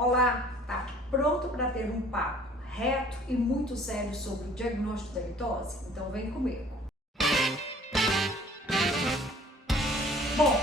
Olá, tá pronto para ter um papo reto e muito sério sobre o diagnóstico da litose? Então vem comigo. Bom,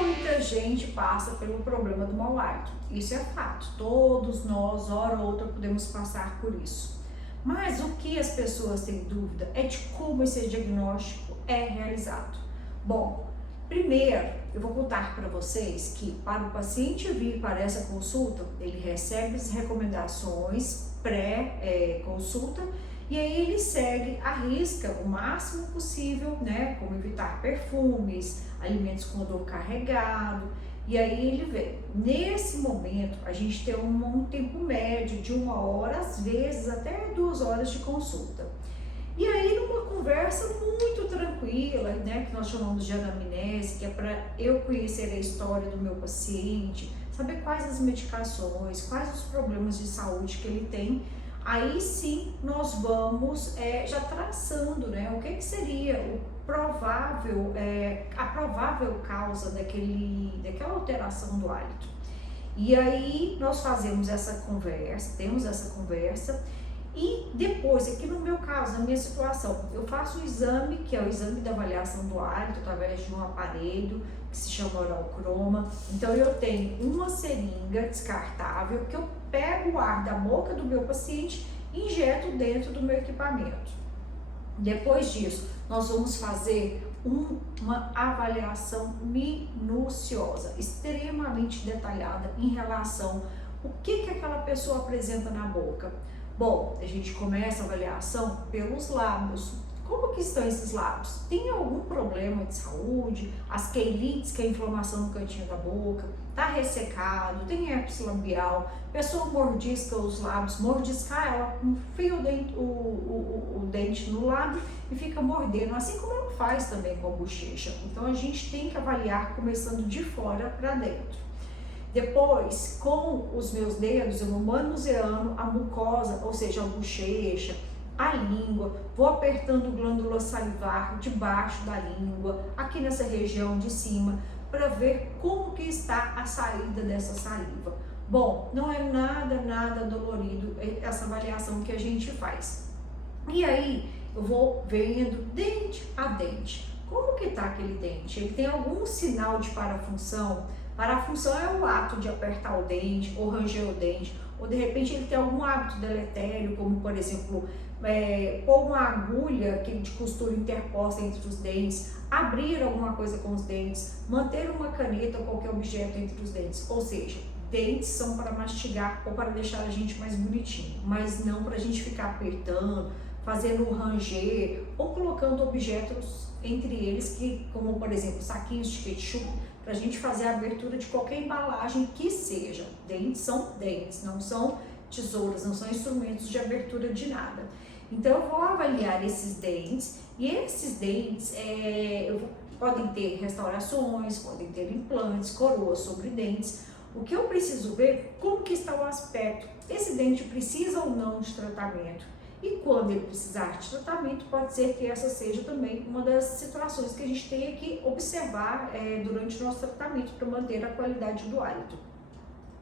muita gente passa pelo problema do mau hálito, isso é fato, todos nós, hora ou outra, podemos passar por isso. Mas o que as pessoas têm dúvida é de como esse diagnóstico é realizado. Bom, primeiro, eu vou contar para vocês que para o paciente vir para essa consulta, ele recebe as recomendações pré-consulta e aí ele segue à risca o máximo possível, né? Como evitar perfumes, alimentos com odor carregado. E aí ele vem. Nesse momento, a gente tem um tempo médio de 1 hora, às vezes até 2 horas de consulta. E aí, numa conversa muito tranquila, né, que nós chamamos de anamnese, que é para eu conhecer a história do meu paciente, saber quais as medicações, quais os problemas de saúde que ele tem, aí sim nós vamos já traçando, né, o que seria a provável causa daquela alteração do hálito. E aí nós fazemos essa conversa, temos essa conversa. E depois, aqui no meu caso, na minha situação, eu faço o exame, que é o exame da avaliação do hálito, através de um aparelho que se chama oralcroma. Então, eu tenho uma seringa descartável que eu pego o ar da boca do meu paciente e injeto dentro do meu equipamento. Depois disso, nós vamos fazer uma avaliação minuciosa, extremamente detalhada em relação ao que aquela pessoa apresenta na boca. Bom, a gente começa a avaliação pelos lábios. Como que estão esses lábios? Tem algum problema de saúde? As queilites, que é a inflamação no cantinho da boca, tá ressecado, tem herpes labial, pessoa mordisca os lábios, mordiscar, ela enfia o dente no lábio e fica mordendo, assim como ela faz também com a bochecha. Então a gente tem que avaliar começando de fora para dentro. Depois, com os meus dedos, eu vou manuseando a mucosa, ou seja, a bochecha, a língua, vou apertando glândula salivar debaixo da língua, aqui nessa região de cima, para ver como que está a saída dessa saliva. Bom, não é nada dolorido essa avaliação que a gente faz. E aí, eu vou vendo dente a dente. Como que está aquele dente? Ele tem algum sinal de parafunção? Parafunção é o ato de apertar o dente ou ranger o dente, ou de repente ele tem algum hábito deletério, como por exemplo, pôr uma agulha de costura interposta entre os dentes, abrir alguma coisa com os dentes, manter uma caneta ou qualquer objeto entre os dentes. Ou seja, dentes são para mastigar ou para deixar a gente mais bonitinho, mas não para a gente ficar apertando, fazendo ranger ou colocando objetos entre eles, como por exemplo saquinhos de ketchup, para a gente fazer a abertura de qualquer embalagem que seja. Dentes são dentes, não são tesouras, não são instrumentos de abertura de nada. Então eu vou avaliar esses dentes, e esses dentes podem ter restaurações, podem ter implantes, coroas sobre dentes. O que eu preciso ver, como que está o aspecto, esse dente precisa ou não de tratamento. E quando ele precisar de tratamento, pode ser que essa seja também uma das situações que a gente tenha que observar durante o nosso tratamento para manter a qualidade do hálito.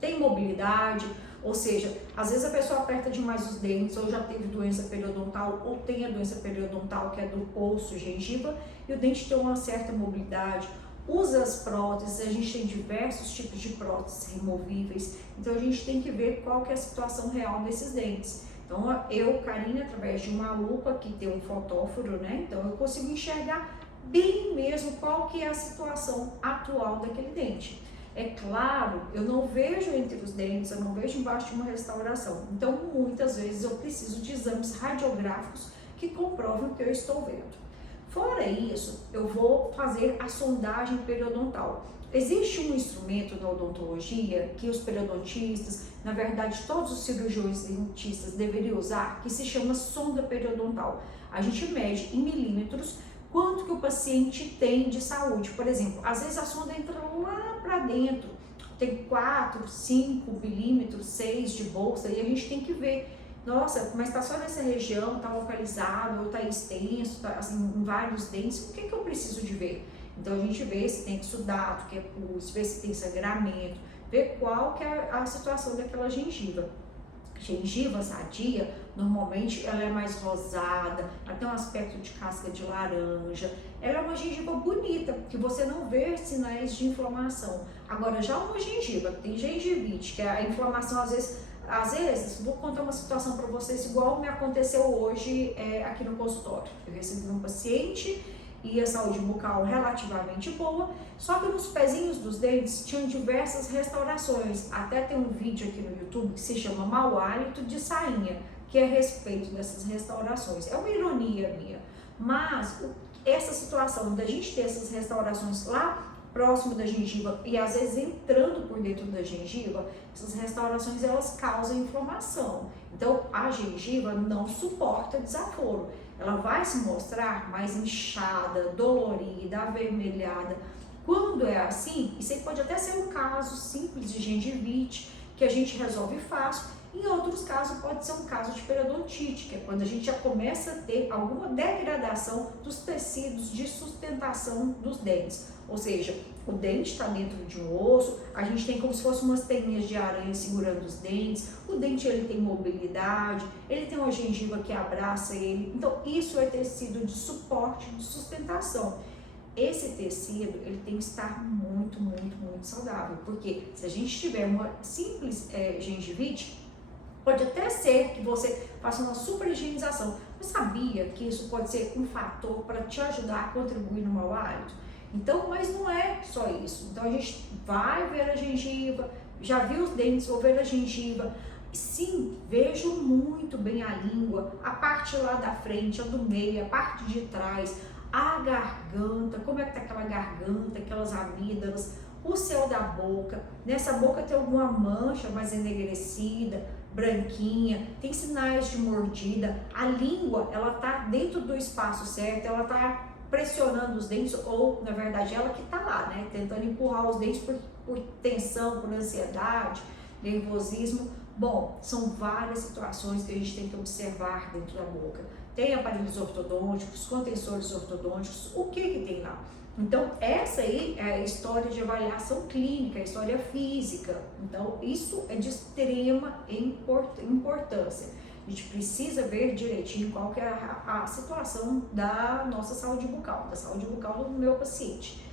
Tem mobilidade, ou seja, às vezes a pessoa aperta demais os dentes, ou já teve doença periodontal, ou tem a doença periodontal, que é do poço, gengiva, e o dente tem uma certa mobilidade. Usa as próteses, a gente tem diversos tipos de próteses removíveis, então a gente tem que ver qual que é a situação real desses dentes. Então eu, Karine, através de uma lupa que tem um fotóforo, né? Então eu consigo enxergar bem mesmo qual que é a situação atual daquele dente. É claro, eu não vejo entre os dentes, eu não vejo embaixo de uma restauração. Então muitas vezes eu preciso de exames radiográficos que comprovam o que eu estou vendo. Fora isso, eu vou fazer a sondagem periodontal. Existe um instrumento na odontologia que os periodontistas, na verdade todos os cirurgiões dentistas deveriam usar, que se chama sonda periodontal. A gente mede em milímetros quanto que o paciente tem de saúde. Por exemplo, às vezes a sonda entra lá para dentro, tem 4, 5 milímetros, 6 de bolsa, e a gente tem que ver, nossa, mas está só nessa região, está localizado, ou está extenso, está assim, em vários dentes, o que eu preciso de ver? Então a gente vê se tem exudato, que é pus, vê se tem sangramento, ver qual que é a situação daquela gengiva. Gengiva sadia, normalmente ela é mais rosada, ela tem um aspecto de casca de laranja, ela é uma gengiva bonita, que você não vê sinais de inflamação. Agora, já uma gengiva, tem gengivite, que é a inflamação às vezes, vou contar uma situação para vocês igual me aconteceu hoje aqui no consultório. Eu recebi um paciente e a saúde bucal relativamente boa, só que nos pezinhos dos dentes tinham diversas restaurações. Até tem um vídeo aqui no YouTube que se chama Mau Hálito de Sainha, que é a respeito dessas restaurações. É uma ironia minha, mas essa situação da gente ter essas restaurações lá próximo da gengiva e às vezes entrando por dentro da gengiva, essas restaurações elas causam inflamação. Então a gengiva não suporta desaforo. Ela vai se mostrar mais inchada, dolorida, avermelhada. Quando é assim, isso aí pode até ser um caso simples de gengivite, que a gente resolve fácil. Em outros casos, pode ser um caso de periodontite, que é quando a gente já começa a ter alguma degradação dos tecidos de sustentação dos dentes. Ou seja, o dente está dentro de um osso, a gente tem como se fossem umas teinhas de aranha segurando os dentes, o dente ele tem mobilidade, ele tem uma gengiva que abraça ele. Então, isso é tecido de suporte, de sustentação. Esse tecido, ele tem que estar muito, muito, muito saudável, porque se a gente tiver uma simples gengivite, pode até ser que você faça uma super higienização. Mas sabia que isso pode ser um fator para te ajudar a contribuir no mau hálito? Então, mas não é só isso. Então a gente vai ver a gengiva, já viu os dentes, vou ver a gengiva. Sim, vejo muito bem a língua, a parte lá da frente, a do meio, a parte de trás, a garganta, como é que tá aquela garganta, aquelas amígdalas, o céu da boca. Nessa boca tem alguma mancha mais enegrecida, branquinha, tem sinais de mordida. A língua, ela tá dentro do espaço certo, ela tá pressionando os dentes, ou na verdade ela que tá lá, né, tentando empurrar os dentes por tensão, por ansiedade, nervosismo. Bom, são várias situações que a gente tem que observar dentro da boca. Tem aparelhos ortodônticos, contensores ortodônticos, o que que tem lá? Então, essa aí é a história de avaliação clínica, a história física. Então, isso é de extrema importância. A gente precisa ver direitinho qual que é a situação da nossa saúde bucal, da saúde bucal do meu paciente.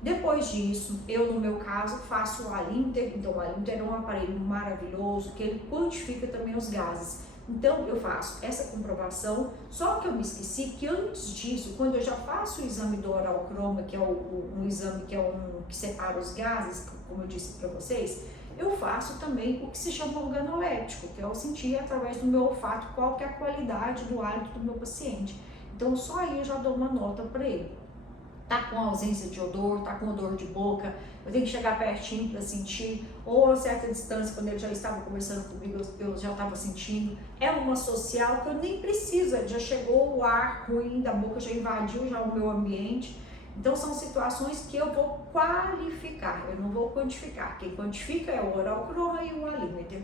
Depois disso, eu no meu caso faço o Alimter. Então o Alimter é um aparelho maravilhoso que ele quantifica também os gases. Então eu faço essa comprovação, só que eu me esqueci que antes disso, quando eu já faço o exame do oral croma, que é um exame que separa os gases, como eu disse para vocês, eu faço também o que se chama organoléptico, que é eu sentir através do meu olfato qual que é a qualidade do hálito do meu paciente. Então só aí eu já dou uma nota para ele. Tá com ausência de odor, tá com odor de boca, eu tenho que chegar pertinho para sentir, ou a certa distância, quando ele já estava conversando comigo, eu já estava sentindo. É uma social que eu nem preciso, já chegou o ar ruim da boca, já invadiu já o meu ambiente. Então são situações que eu vou qualificar, eu não vou quantificar. Quem quantifica é o oral croma e o Alimter.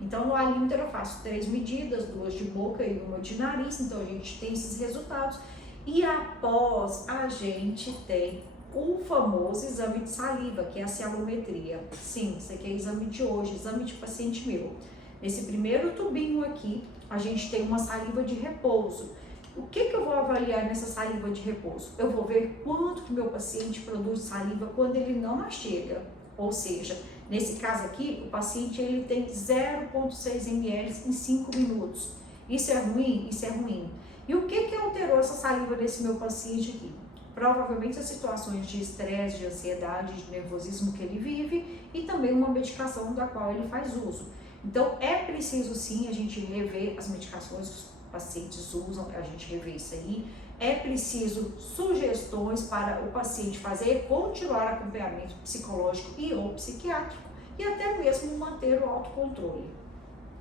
Então no Alimter eu faço 3 medidas, 2 de boca e 1 de nariz, então a gente tem esses resultados. E após a gente tem o famoso exame de saliva, que é a cialometria. Sim, isso aqui é exame de hoje, exame de paciente meu. Nesse primeiro tubinho aqui, a gente tem uma saliva de repouso. O que eu vou avaliar nessa saliva de repouso? Eu vou ver quanto que meu paciente produz saliva quando ele não mastiga. Ou seja, nesse caso aqui, o paciente ele tem 0,6 ml em 5 minutos. Isso é ruim? Isso é ruim. E o que alterou essa saliva desse meu paciente aqui? Provavelmente as situações de estresse, de ansiedade, de nervosismo que ele vive e também uma medicação da qual ele faz uso. Então é preciso sim a gente rever as medicações que os pacientes usam, a gente rever isso aí. É preciso sugestões para o paciente fazer, continuar acompanhamento psicológico e ou psiquiátrico e até mesmo manter o autocontrole.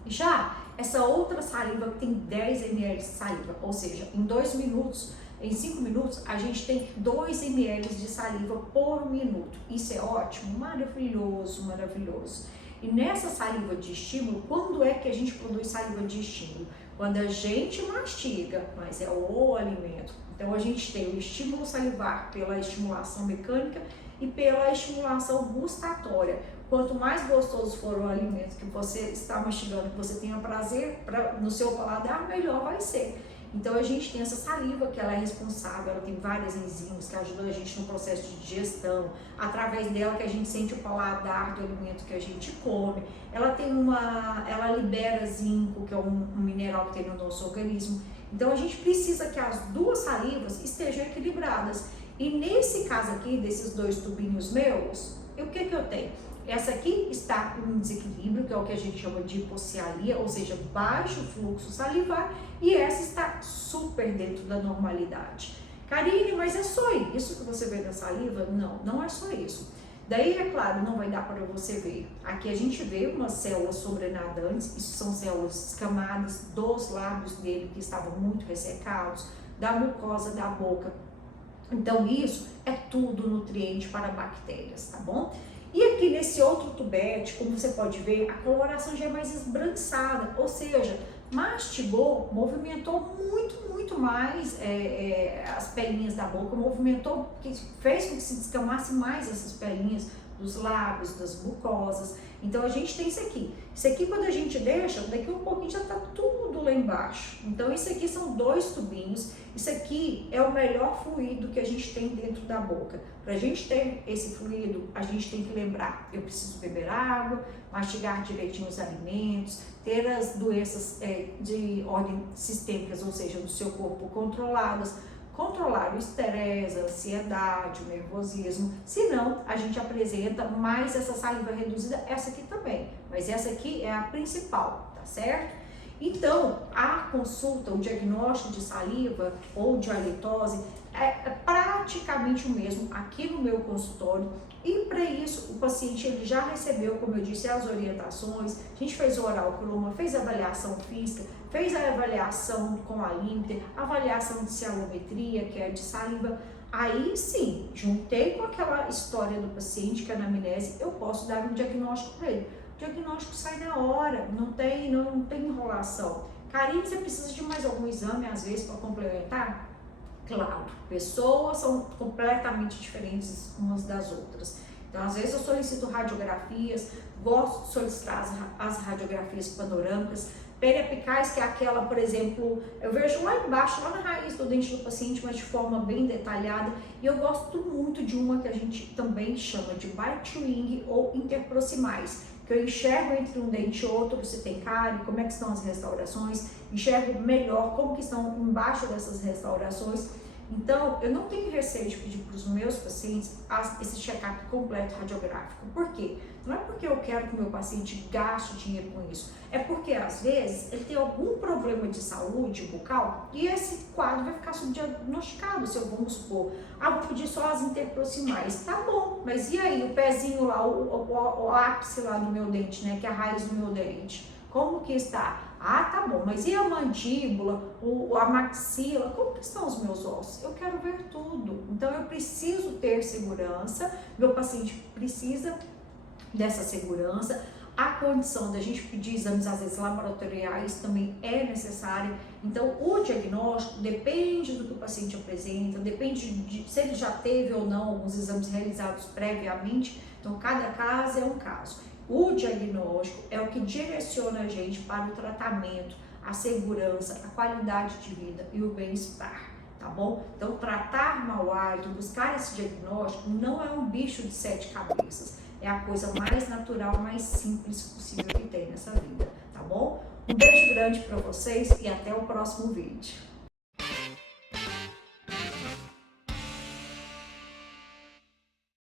Já essa outra saliva que tem 10 ml de saliva, ou seja, em 2 minutos, em 5 minutos, a gente tem 2 ml de saliva por minuto. Isso é ótimo, maravilhoso, maravilhoso. E nessa saliva de estímulo, quando é que a gente produz saliva de estímulo? Quando a gente mastiga, mas é o alimento. Então a gente tem o estímulo salivar pela estimulação mecânica e pela estimulação gustatória. quanto mais gostoso for o alimento que você está mastigando, que você tenha prazer no seu paladar, melhor vai ser. Então a gente tem essa saliva que ela é responsável, ela tem várias enzimas que ajudam a gente no processo de digestão, através dela que a gente sente o paladar do alimento que a gente come. Ela libera zinco, que é um mineral que tem no nosso organismo. Então a gente precisa que as duas salivas estejam equilibradas. E nesse caso aqui, desses dois tubinhos meus, o que eu tenho? Essa aqui está com um desequilíbrio, que é o que a gente chama de hipocialia, ou seja, baixo fluxo salivar, e essa está super dentro da normalidade. Karine, mas é só isso que você vê na saliva? Não, não é só isso. Daí, é claro, não vai dar para você ver. Aqui a gente vê umas células sobrenadantes, isso são células escamadas dos lábios dele, que estavam muito ressecados, da mucosa da boca. Então, isso é tudo nutriente para bactérias, tá bom? E aqui nesse outro tubete, como você pode ver, a coloração já é mais esbranquiçada, ou seja, mastigou, movimentou muito mais as pelinhas da boca, movimentou, fez com que se descamasse mais essas pelinhas dos lábios, das mucosas. Então a gente tem isso aqui. Isso aqui quando a gente deixa, daqui um pouquinho já tá tudo lá embaixo. Então isso aqui são dois tubinhos. Isso aqui é o melhor fluido que a gente tem dentro da boca. Para a gente ter esse fluido, a gente tem que lembrar, eu preciso beber água, mastigar direitinho os alimentos, ter as doenças de ordem sistêmicas, ou seja, do seu corpo controladas, controlar o estresse, a ansiedade, o nervosismo, senão a gente apresenta mais essa saliva reduzida, essa aqui também, mas essa aqui é a principal, tá certo? Então, a consulta, o diagnóstico de saliva ou de halitose é praticamente o mesmo aqui no meu consultório, e para isso o paciente ele já recebeu, como eu disse, as orientações, a gente fez o oral croma, fez a avaliação física, fez a avaliação com a Limter, avaliação de cialometria, que é de saliva. Aí sim, juntei com aquela história do paciente, que é a anamnese, eu posso dar um diagnóstico para ele. O diagnóstico sai na hora, não tem enrolação. Karine, você precisa de mais algum exame, às vezes, para complementar? Claro, pessoas são completamente diferentes umas das outras. Então, às vezes eu solicito radiografias, gosto de solicitar as radiografias panorâmicas, periapicais, que é aquela, por exemplo, eu vejo lá embaixo, lá na raiz do dente do paciente, mas de forma bem detalhada, e eu gosto muito de uma que a gente também chama de bite-wing ou interproximais, que eu enxergo entre um dente e outro, se tem cárie, como é que estão as restaurações, enxergo melhor como que estão embaixo dessas restaurações. Então, eu não tenho receio de pedir para os meus pacientes esse check-up completo radiográfico. Por quê? Não é porque eu quero que o meu paciente gaste dinheiro com isso, é porque às vezes ele tem algum problema de saúde bucal e esse quadro vai ficar subdiagnosticado, se eu vamos supor, vou pedir só as interproximais, tá bom, mas e aí o pezinho lá, o ápice lá do meu dente, né, que é a raiz do meu dente, como que está? Tá bom, mas e a mandíbula, a maxila, como que estão os meus ossos? Eu quero ver tudo, então eu preciso ter segurança, meu paciente precisa dessa segurança, a condição da gente pedir exames, às vezes laboratoriais, também é necessária. Então o diagnóstico depende do que o paciente apresenta, depende de se ele já teve ou não alguns exames realizados previamente, então cada caso é um caso. O diagnóstico é o que direciona a gente para o tratamento, a segurança, a qualidade de vida e o bem-estar, tá bom? Então, tratar mau hálito, buscar esse diagnóstico não é um bicho de 7 cabeças, é a coisa mais natural, mais simples possível que tem nessa vida, tá bom? Um beijo grande para vocês e até o próximo vídeo.